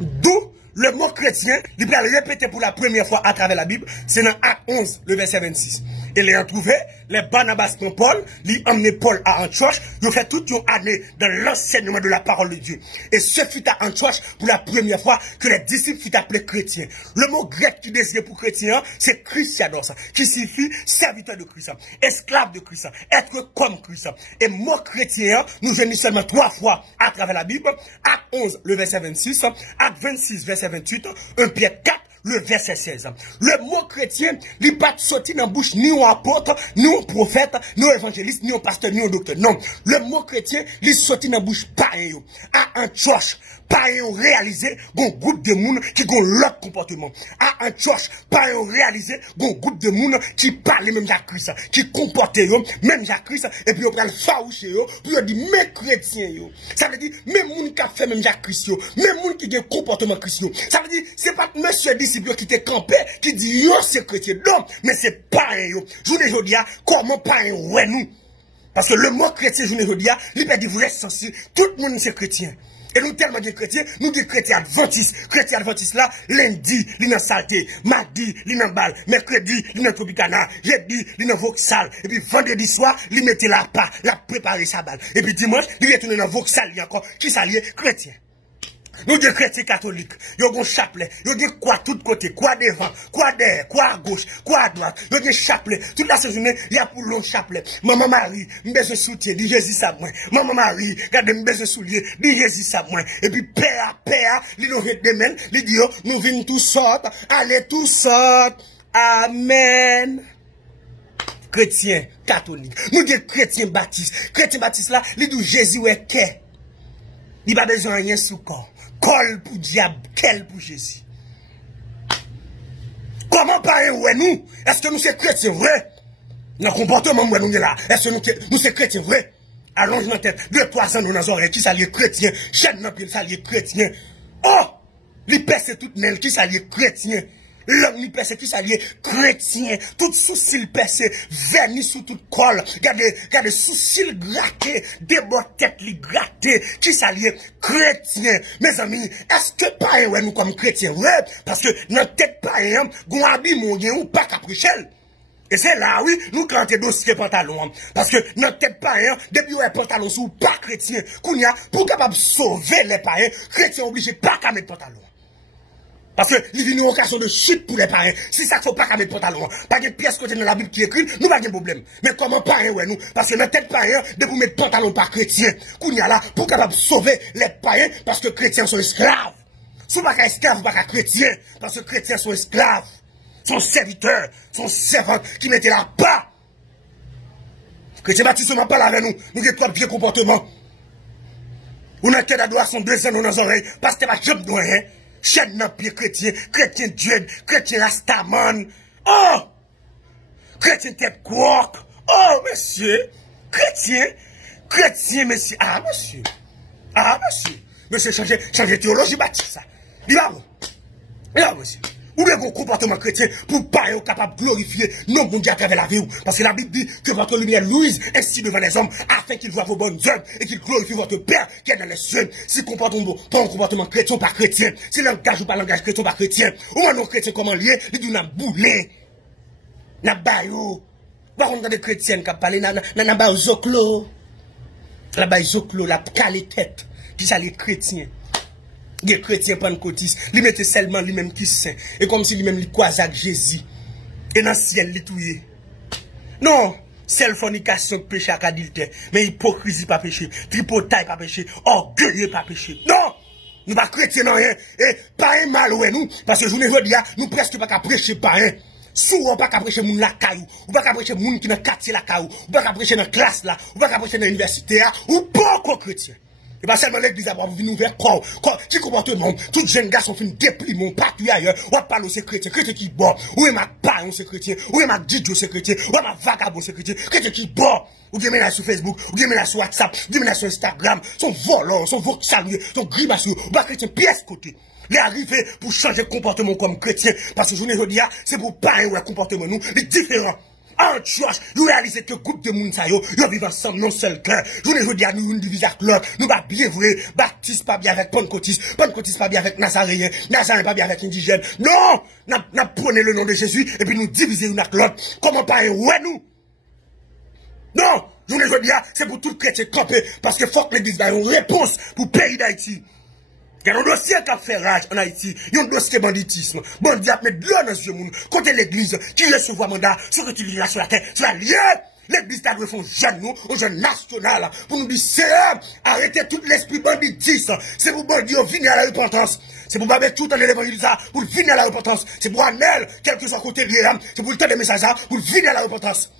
D'où le mot chrétien, il peut le répéter pour la première fois à travers la Bible, c'est dans Acte 11, le verset 26. Et les ont trouvé, les Barnabas et Paul, ils ont emmené Paul à Antioche, ils ont fait toute une année dans l'enseignement de la parole de Dieu. Et ce fut à Antioche pour la première fois que les disciples furent appelés chrétiens. Le mot grec qui désigne pour chrétien, c'est Christianos, qui signifie serviteur de Christ, esclave de Christ, être comme Christ. Et mot chrétien, nous venons seulement 3 fois à travers la Bible, Acte 11, le verset 26, Acte 26, verset 28, 1 Pierre 4, le verset 16. Le mot chrétien, il n'est pas sorti dans la bouche ni un apôtre, ni un prophète, ni un évangéliste, ni un pasteur, ni un docteur. Non. Le mot chrétien, il est sorti dans la bouche pareil. À Antioche, pareil réalisé, un groupe de monde qui ont l'autre comportement. À Antioche, pareil réalisé, un groupe de monde qui parle même à Christ, qui comporte même à Christ, et puis on prend le faouché, puis on dit, mais chrétien, ça veut dire, même monde qui a fait même à Christ, même monde qui a un comportement chrétien. Ça veut dire, c'est pas monsieur disciple qui était campé, qui dit, yo, c'est chrétien. Non, mais c'est pareil, Je ne dis pas, comment pareil, ouais, nous. Parce que le mot chrétien, je ne dis pas, il peut dire vrai sens, tout le monde c'est chrétien. Et nous tellement de chrétiens, nous des chrétiens adventistes. Chrétiens adventistes là, lundi, il dans saleté, mardi, il dans balle, mercredi, il dans Tropicana, jeudi, il dans Vauxhall, et puis vendredi soir, il mettait la pas, la préparer sa balle. Et puis dimanche, il retourne dans Vauxhall encore, qui s'allie chrétien. Nous des chrétiens catholiques, ils ont un chapelet, ils ont des quoi tout côté, quoi devant, quoi derrière, quoi à gauche, quoi à droite, ils ont des chapelets. Toute la journée, il y a pour long chapelet. Maman Marie, m'besoin soutien, dit Jésus ça moi. Maman Marie, regardez m'besoin soulier, dit Jésus ça moi. Et puis père, il nous redemène, il dit nous venons tous sortes, allez tous sortes. Amen. Chrétien catholique. Nous des chrétiens baptistes. Chrétien baptiste là, il dit Jésus est qu'est. Il n'a pas besoin de rien sous corps. Col pour diable, quel pour Jésus. Comment parler ouais nous? Est-ce que nous sommes chrétiens vrai? Dans le comportement où nous sommes là, est-ce que nous sommes chrétiens vrai? Allons dans la tête, 2-3 ans dans nos oreilles, qui s'allie chrétien, chaîne dans pied, s'allie chrétien. Oh! Les percent toutes nelles, qui s'allie chrétien. L'homme li percé, qui s'allie chrétien. Tout sourcil percé, vernis sous toute colle. Regardez sourcil gratté, des bords tête li gratté, qui s'allie chrétien. Mes amis, est-ce que pas ouais nous comme chrétiens? Ouais, parce que notre tête pas gon habit mon ou pas caprichel. Et c'est là, oui, nous cantons dossier pantalon. Parce que notre tête païen, depuis ouais pantalon sous pas chrétien, qu'on y a, pour capable sauver les païens, chrétiens obligés pas qu'à mettre pantalon. Parce que il vient une occasion de chute pour les païens. Si ça ne faut pas qu'à mettre pantalon, pas de pièce côté dans la Bible qui écrit, nous pas de problème. Mais comment païen, ouais, nous? Parce que notre tête païen, depuis mettre pantalon par chrétien, qu'on y a là, pour capable sauver les païens, parce que chrétiens sont esclaves. Si pas esclaves, pas chrétiens, parce que chrétiens sont esclaves. Son serviteur, son servant qui mettait là bas. Chrétien baptiste ne parle avec nous. Nous avons trois vieux comportements. On a tête à doigt son 2 ans dans nos oreilles. Parce que pas job de rien. Chaîne dans pied chrétien. Chrétien Dieu. Chrétien Rastaman. Oh! Chrétien tête quark. Oh, monsieur. Chrétien. Chrétien, monsieur. Ah, monsieur. Ah, monsieur. Monsieur, changer théologie baptiste ça. Dis là, là, monsieur. Ou bien vos comportements chrétiens pour pas être capable de glorifier non bon Dieu à travers la vie. Parce que la Bible dit que votre lumière luise ainsi devant les hommes afin qu'ils voient vos bonnes œuvres et qu'ils glorifient votre Père qui est dans les cieux. Si comportement pas un comportement chrétien pas chrétien, si langage ou pas langage chrétien pas chrétien, ou un non chrétien comment lié, il dit n'a boulé, n'a bayou. Par contre, des chrétiens qui parlent, n'a bayou zoclo, la bayou zoclo, la calé tête, qui ça les chrétiens. Des chrétiens pentecôtistes, ils mettent seulement lui-même qui saint. Et comme si lui-même il croise avec Jésus. Et dans le ciel, il touye. Non, seule fornication péché à adultère. Mais hypocrisie pas péché. Tripotaille pas péché. Orgueilleux pas péché. Non! Nous pas chrétiens non rien. Et pas un mal ouais nous. Parce que je ne veux dire, nous presque pas qu'à prêcher pas un. Souvent pas qu'à prêcher moun la caillou. Ou pas qu'à prêcher moun qui dans quartier la caillou. Ou pas qu'à prêcher dans classe là. Ou pas qu'à prêcher dans l'université là. Ou pas qu'aux chrétiens. Et pas seulement l'église a venir vers corps. Qui comportement, tout jeune garçon fait une déplie, partout ailleurs. On parle aux chrétiens, chrétiens qui bon. Ou est ma païen, c'est chrétien. Ou est ma didio, c'est chrétien. Ou est ma vagabond, c'est chrétien. Chrétien qui bon. Ou bien là sur Facebook, ou bien là sur WhatsApp, ou bien là sur Instagram. Son volant, son voxalier, son grimace, ou pas chrétien, pièce côté. Il est arrivé pour changer de comportement comme chrétien. Parce que je ne veux dire, c'est pour païen ou un comportement nous, les différents. Antioche, nous réalisons que groupe de moun sa yo, yo vivent ensemble, non seul cœur. Je ne veux dire, nous, une division avec l'autre, nous pas bien vrai, Baptiste pas bien avec Pentecôtiste, Pentecôtiste pas bien avec Nazaréen, Nazaréen pas bien avec indigène. Non! N'a prenez le nom de Jésus, et puis nous diviser une avec l'autre. Comment pas ouais nous? Non! Je ne veux dire, c'est pour tout chrétien campé, parce que faut que l'église ait une réponse pour le pays d'Haïti. Il y a un dossier qui a fait rage en Haïti. Il y a un dossier banditisme. Bandit a mis de l'eau dans ce monde. Côté l'église, qui recevoir mandat, sur que tu vis là sur la terre, sur la lieu. L'église a dû faire un jeune, nous, un jeune national, pour nous dire, c'est arrêter tout l'esprit banditisme. C'est pour bandit venir à la repentance. C'est pour Babé tout en l'évangile, pour venir à la repentance. C'est pour Anel, quel que soit côté lié, c'est pour le temps des messages, pour venir à la repentance.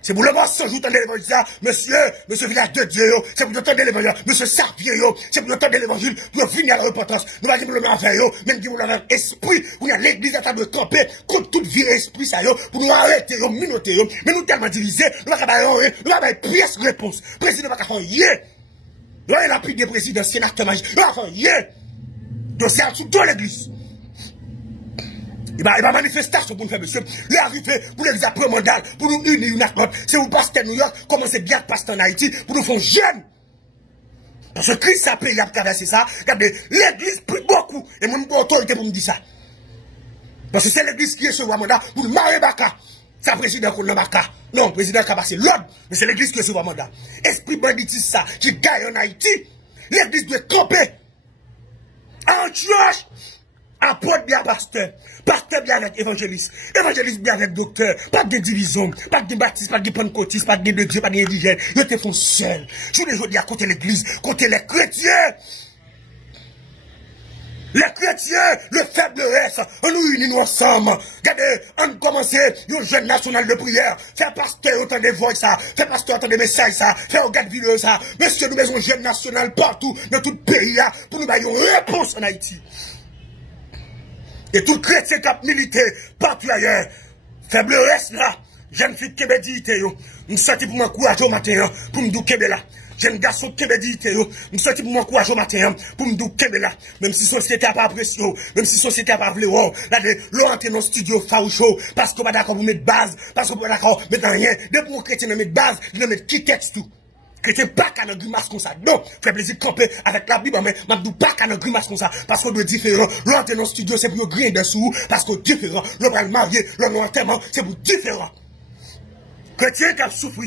C'est pour le mensonge, vous tendez l'évangile, monsieur village de Dieu, c'est pour le temps de l'évangile, monsieur Sarpier, c'est pour le temps de l'évangile, pour venir à la repentance. Nous allons dire pour le faire, même si vous avez un esprit, où l'église est en train de camper contre toute vie esprit, ça, pour nous arrêter, minoter, mais nous tellement divisés, nous n'avons pas une pièce réponse. Président, nous n'avons pas fait, nous avons la prise des présidents, sénateur, magistrats, nous n'avons pas fait, donc c'est en dessous de l'église. Il va manifestation pour nous faire, monsieur. L'arrivée pour les après mandal, pour nous unir une accord. C'est où pasteur New York, commencez bien pasteur en Haïti, pour nous faire jeune. Parce que Christ a payé à traverser ça. Regardez, l'église prie beaucoup. Et moi, je n'ai pas autorité pour me dire ça. Parce que c'est l'église qui est sur le mandat pour le marier Baka. C'est le président qu'on a Baka. Non, le président qui a passé l'ordre. Mais c'est l'église qui est sur le mandat. Esprit banditisme ça, qui gagne en Haïti. L'église doit camper. Antioche. Apôtre bien pasteur, pasteur bien avec évangéliste, évangéliste bien avec docteur, pas de division, pas de baptiste, pas de pentecôtiste, pas de Dieu, pas d'indigène, ils te font seuls. Je les dis à côté l'église, côté les chrétiens. Les chrétiens, le faible reste, on nous unit ensemble. Regardez, on commence une jeune national de prière, faire pasteur autant de voix ça, faire pasteur autant de messages ça, faire regarde vidéo ça. Monsieur, nous mettons un jeune national partout, dans tout le pays là, pour nous donner une réponse en Haïti. Et tout chrétien qui a milité, partout ailleurs, faible reste là, jeune fille qui m'a dit, nous sorti pour m'encourager au matin, pour me dire là. Jeune garçon qui m'a dit, nous sorti pour m'encourager au matin, pour me dire là. Même si la société n'a pas apprécié, même si la société n'a pas voulu, là, l'on entre dans le studio faoucho, parce qu'on va d'accord pour mettre base, parce qu'on va d'accord mettre rien. Dès pour chrétien mettre base, il mettre qui texte tout. Chrétien pas qu'à une grimace comme ça. Non, fait plaisir de camper avec la Bible, mais je ne dis pas qu'à une grimace comme ça. Parce qu'on doit différent. L'autre dans le studio, c'est pour griller dessous. Parce qu'on est différent. L'autre va le marier, l'autre enterrement, c'est pour différent. Chrétien qui a souffert,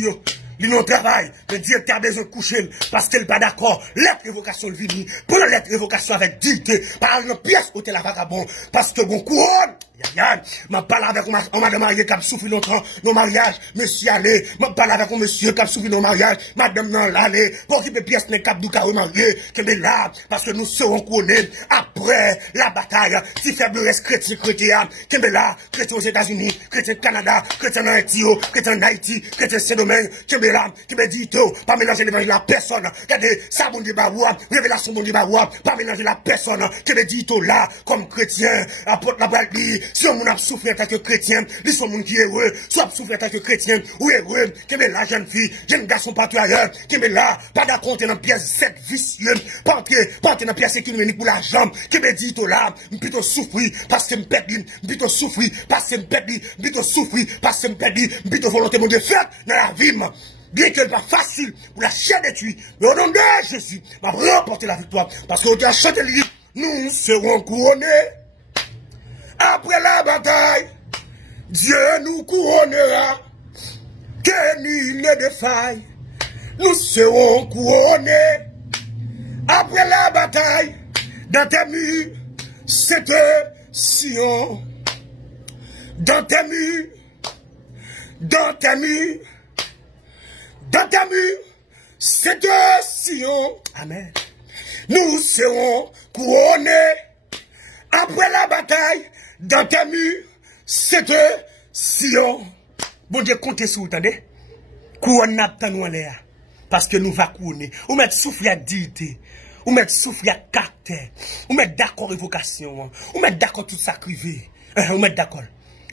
il n'a pas travail. Le directeur a besoin de coucher parce qu'il n'est pas d'accord. Lettre révocation le vini. Pour la lettre révocation avec dignité. Par une pièce où t'es la vagabond. Parce que bon couronne. Je parle avec un madame mariée qui a souffert longtemps nos mariages. Monsieur allez. Je parle avec un monsieur qui a souffert nos mariages. Madame non l'allée. Pour qu'il y ait pièce n'est cap du carreau marié. Qui est là. Parce que nous serons couronnés après la bataille. Si faible reste chrétien, qui est là. Chrétien aux États-Unis. Chrétien au Canada. Chrétien en Haïti. Chrétien en Haïti. Chrétien Saint-Domingue. Qui est là. Qui me dit tout. Pas mélanger l'évangile à personne. Regardez. Ça bon Dieu baroua. Révélation bon Dieu baroua. Pas mélanger la personne. Qui me dit tout là. Comme chrétien. Apôtre la Bible. Si on a souffert en tant que chrétien, ils sont gens qui est heureux, soit souffert en tant que chrétien, ou heureux, qui est là, jeune fille, jeune garçon partout ailleurs, qui est là, pas d'accord dans pièce 7 vicieux, pas entrer dans pièce économique pour la jambe, qui me dit tout là, plutôt souffrir, parce que me perdre, plutôt souffrir, parce que me perdre, plutôt souffrir, parce que me perdre, plutôt volonté de faire dans la vie, bien que ce n'est pas facile pour la chair de tuer, mais au nom de Jésus, va remporter la victoire, parce qu'on a chanté le livre, nous serons couronnés. Après la bataille, Dieu nous couronnera, que nul ne défaille, nous serons couronnés. Après la bataille, dans tes murs, c'est Sion. Dans tes murs, dans tes murs, dans tes murs, c'est Sion. Amen. Nous serons couronnés. Après la bataille, dans tes murs, c'est Sion. Bon Dieu, comptez sur vous, attendez. Couronne n'a pas nous en l'air. Parce que nous va couronner. Ou mettre souffle à dignité. Ou mettre souffle à caractère. Ou mettre d'accord évocation. Ou mettre d'accord tout ça crivé. Ou mettre d'accord.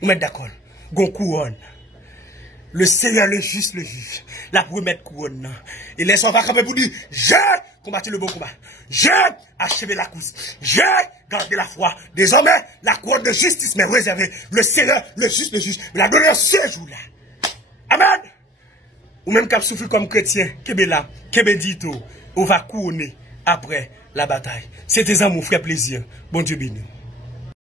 Ou mettre d'accord. Gon couronne. Le Seigneur, le juste, le juge. La première couronne. Et laisse on va camper pour dire, j'ai combattu le bon combat. J'ai achevé la course. J'ai gardé la foi. Désormais, la couronne de justice m'est réservée. Le Seigneur, le juste, le juge, me l'a donné ce jour-là. Amen. Ou même cap souffrir comme chrétien, kebe là, kebe dito, on va couronner après la bataille. C'était ça mon frère plaisir. Bon Dieu béni.